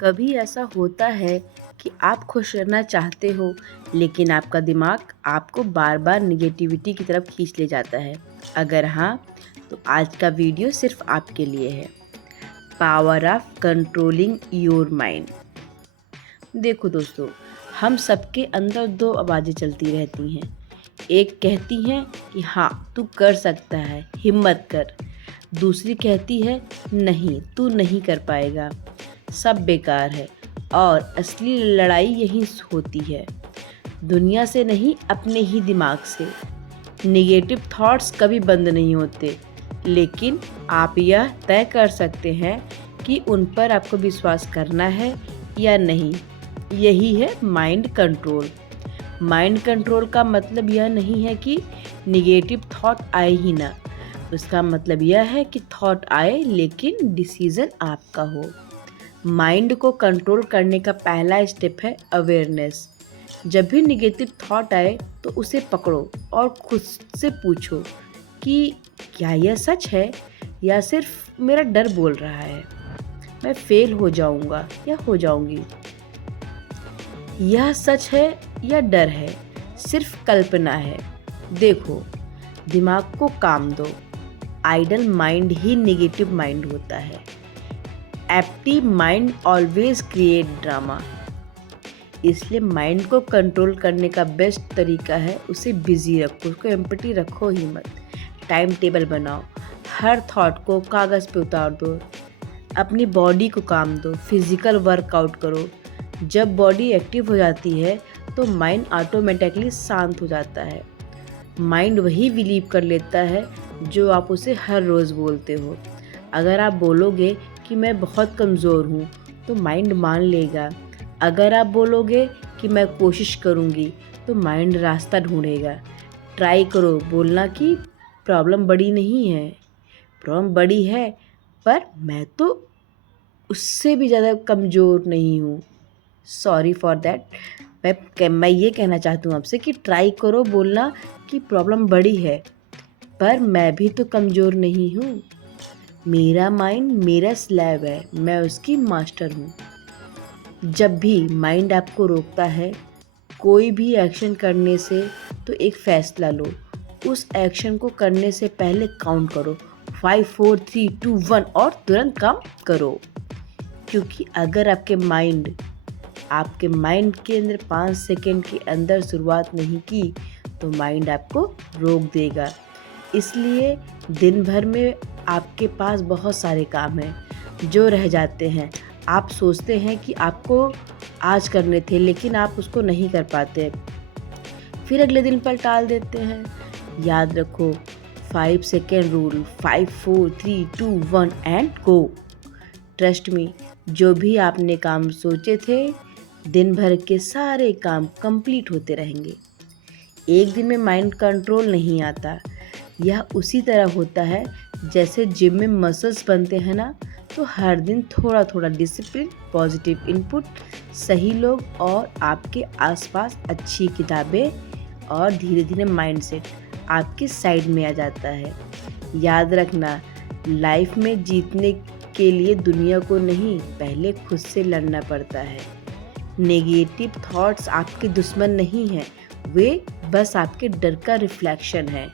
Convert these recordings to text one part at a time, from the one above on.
कभी ऐसा होता है कि आप खुश रहना चाहते हो लेकिन आपका दिमाग आपको बार बार निगेटिविटी की तरफ खींच ले जाता है। अगर हाँ, तो आज का वीडियो सिर्फ आपके लिए है। Power of controlling your mind. देखो दोस्तों, हम सबके अंदर दो आवाज़ें चलती रहती हैं। एक कहती हैं कि हाँ तू कर सकता है, हिम्मत कर। दूसरी कहती है नहीं, तू नहीं कर पाएगा, सब बेकार है। और असली लड़ाई यहीं होती है, दुनिया से नहीं, अपने ही दिमाग से। नेगेटिव थॉट्स कभी बंद नहीं होते, लेकिन आप यह तय कर सकते हैं कि उन पर आपको विश्वास करना है या नहीं। यही है माइंड कंट्रोल। माइंड कंट्रोल का मतलब यह नहीं है कि निगेटिव थॉट आए ही ना। उसका मतलब यह है कि थॉट आए लेकिन डिसीजन आपका हो। माइंड को कंट्रोल करने का पहला स्टेप है अवेयरनेस। जब भी निगेटिव थॉट आए तो उसे पकड़ो और खुद से पूछो कि क्या यह सच है या सिर्फ मेरा डर बोल रहा है। मैं फेल हो जाऊंगा या हो जाऊंगी, यह सच है या डर है, सिर्फ कल्पना है। देखो, दिमाग को काम दो। आइडल माइंड ही नेगेटिव माइंड होता है। Empty mind always create drama. इसलिए माइंड को कंट्रोल करने का बेस्ट तरीका है उसे बिजी रखो, उसको एम्प्टी रखो ही मत। टाइम टेबल बनाओ, हर थॉट को कागज़ पे उतार दो। अपनी बॉडी को काम दो, फिजिकल वर्कआउट करो। जब बॉडी एक्टिव हो जाती है तो माइंड ऑटोमेटिकली शांत हो जाता है। माइंड वही बिलीव कर लेता है जो आप उसे हर रोज़ बोलते हो। अगर आप बोलोगे कि मैं बहुत कमज़ोर हूँ तो माइंड मान लेगा। अगर आप बोलोगे कि मैं कोशिश करूँगी तो माइंड रास्ता ढूंढेगा। ट्राई करो बोलना कि प्रॉब्लम बड़ी नहीं है। प्रॉब्लम बड़ी है पर मैं तो उससे भी ज़्यादा कमज़ोर नहीं हूँ। Sorry for that. मैं ये कहना चाहती हूँ आपसे कि ट्राई करो बोलना कि प्रॉब्लम बड़ी है पर मैं भी तो कमज़ोर नहीं हूँ। मेरा माइंड मेरा स्लैब है, मैं उसकी मास्टर हूँ। जब भी माइंड आपको रोकता है कोई भी एक्शन करने से, तो एक फ़ैसला लो। उस एक्शन को करने से पहले काउंट करो 5 4 3 2 1 और तुरंत काम करो। क्योंकि अगर आपके माइंड के अंदर 5 सेकेंड के अंदर शुरुआत नहीं की तो माइंड आपको रोक देगा। इसलिए दिन भर में आपके पास बहुत सारे काम हैं जो रह जाते हैं। आप सोचते हैं कि आपको आज करने थे लेकिन आप उसको नहीं कर पाते, फिर अगले दिन पर टाल देते हैं। याद रखो 5 second rule, 5 4 3 2 1 and go. Trust me, जो भी आपने काम सोचे थे दिन भर के सारे काम कंप्लीट होते रहेंगे। एक दिन में माइंड कंट्रोल नहीं आता। यह उसी तरह होता है जैसे जिम में मसल्स बनते हैं ना, तो हर दिन थोड़ा थोड़ा डिसिप्लिन, पॉजिटिव इनपुट, सही लोग और आपके आसपास अच्छी किताबें और धीरे धीरे माइंडसेट आपकी साइड में आ जाता है। याद रखना, लाइफ में जीतने के लिए दुनिया को नहीं, पहले खुद से लड़ना पड़ता है। नेगेटिव थॉट्स आपके दुश्मन नहीं हैं, वे बस आपके डर का रिफ्लेक्शन है।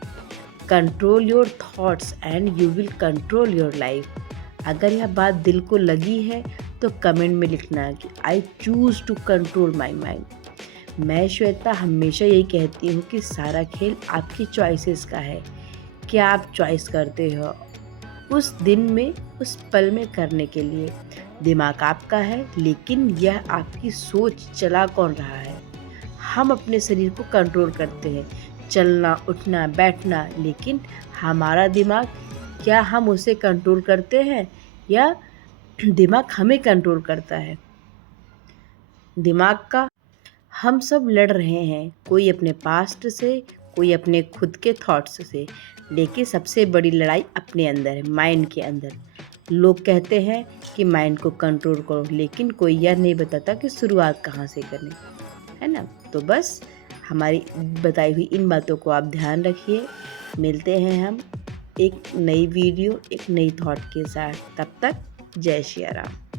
Control your thoughts and you will control your life. अगर यह बात दिल को लगी है तो कमेंट में लिखना कि I choose to control my mind. मैं श्वेता हमेशा यही कहती हूँ कि सारा खेल आपकी चॉइसेस का है। क्या आप चॉइस करते हो उस दिन में, उस पल में करने के लिए। दिमाग आपका है लेकिन यह आपकी सोच चला कौन रहा है। हम अपने शरीर को कंट्रोल करते हैं, चलना, उठना, बैठना, लेकिन हमारा दिमाग, क्या हम उसे कंट्रोल करते हैं या दिमाग हमें कंट्रोल करता है। दिमाग का हम सब लड़ रहे हैं, कोई अपने पास्ट से, कोई अपने खुद के थॉट्स से, लेकिन सबसे बड़ी लड़ाई अपने अंदर है, माइंड के अंदर। लोग कहते हैं कि माइंड को कंट्रोल करो, लेकिन कोई यह नहीं बताता कि शुरुआत कहाँ से करनी है ना। तो बस हमारी बताई हुई इन बातों को आप ध्यान रखिए। मिलते हैं हम एक नई वीडियो, एक नई थॉट के साथ। तब तक जय श्री राम।